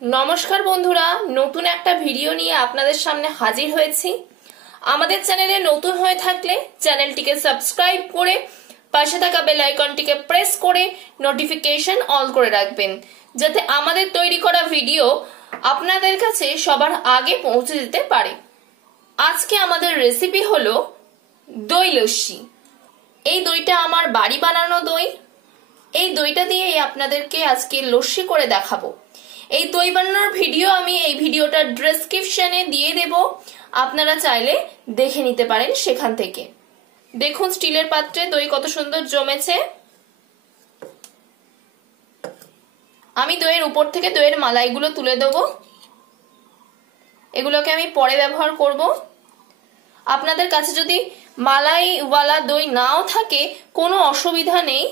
নমস্কার বন্ধুরা, নতুন একটা ভিডিও নিয়ে আপনাদের সামনে হাজির হয়েছি। আমাদের চ্যানেলে নতুন হয়ে থাকলে চ্যানেলটিকে সাবস্ক্রাইব করে পাশে থাকা বেল আইকনটিকে প্রেস করে নোটিফিকেশন অল করে রাখবেন, যাতে আমাদের তৈরি করা ভিডিও আপনাদের কাছে সবার আগে পৌঁছে যেতে পারে। আজকে আমাদের রেসিপি হলো দই লস্যি। এই দইটা আমার বাড়ি বানানো দই। এই দইটা দিয়ে আপনাদেরকে আজকে লস্যি করে দেখাবো। এই দই বানানোর ভিডিও আমি এই ভিডিওটার ডেসক্রিপশনে দিয়ে দেব, আপনারা চাইলে দেখে নিতে পারেন সেখান থেকে। দেখুন স্টিলের পাত্রে দই কত সুন্দর জমেছে। আমি দইয়ের উপর থেকে দইয়ের মালাইগুলো তুলে দেব। এগুলোকে আমি পরে ব্যবহার করব। আপনাদের কাছে যদি মালাইওয়ালা দই নাও থাকে কোনো অসুবিধা নেই,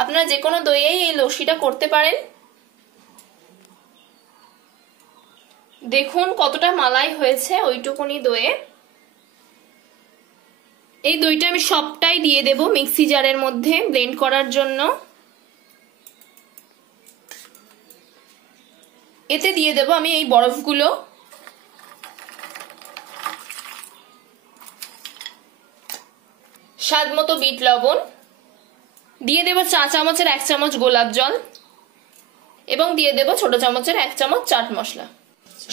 আপনারা যে কোনো দইয়েই এই লস্যিটা করতে পারেন। দেখুন কতটা মালাই হয়েছে ওইটুকুনি দইয়ে। এই দইটা আমি সবটাই দিয়ে দেব মিক্সি জারের মধ্যে ব্লেন্ড করার জন্য। এতে দিয়ে দেব আমি এই বরফগুলো। স্বাদ মতো বিট লবণ দিয়ে দেব, চা চামচের 1 চামচ গোলাপ জল এবং দিয়ে দেব ছোট চামচের 1 চামচ চাট মশলা।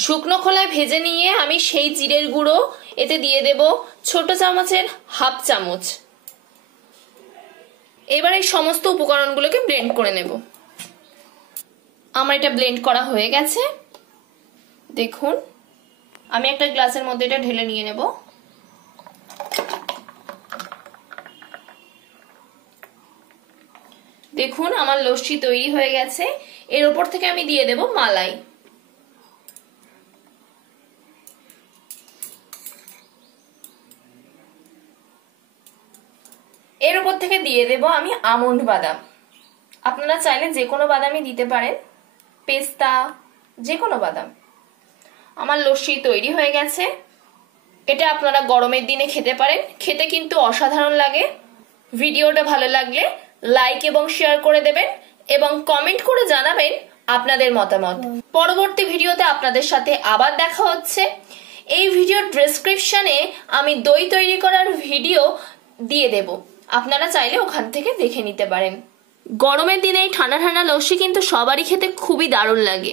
শুকনো খোলায় ভেজে নিয়ে আমি সেই জিরের গুঁড়ো এতে দিয়ে দেব ছোট চামচের 1/2 চামচ। এবার এই সমস্ত উপকরণগুলোকে ব্লেন্ড করে নেব। আমার এটা ব্লেন্ড করা হয়ে গেছে। দেখুন আমি একটা গ্লাসের মধ্যে এটা ঢেলে নিয়ে নেব। দেখুন আমার লস্যি তৈরি হয়ে গেছে। এর উপর থেকে আমি দিয়ে দেব মালাই। এর উপর থেকে দিয়ে দেব আমি আমন্ড বাদাম। আপনারা চাইলে যে কোনো বাদামই দিতে পারেন, পেস্তা, যে কোনো বাদাম। আমার লস্যি তৈরি হয়ে গেছে। এটা আপনারা গরমের দিনে খেতে পারেন, খেতে কিন্তু অসাধারণ লাগে। ভিডিওটা ভালো লাগলে লাইক এবং শেয়ার করে দেবেন এবং কমেন্ট করে জানাবেন আপনাদের মতামত। পরবর্তী ভিডিওতে আপনাদের সাথে আবার দেখা হচ্ছে। এই ভিডিওর ডেসক্রিপশনে আমি দই তৈরি করার ভিডিও দিয়ে দেব, আপনারা চাইলে ওখান থেকে দেখে নিতে পারেন। গরমের দিনে এই ঠান্ডা ঠান্ডা লস্যি কিন্তু সবারই খেতে খুবই দারুণ লাগে।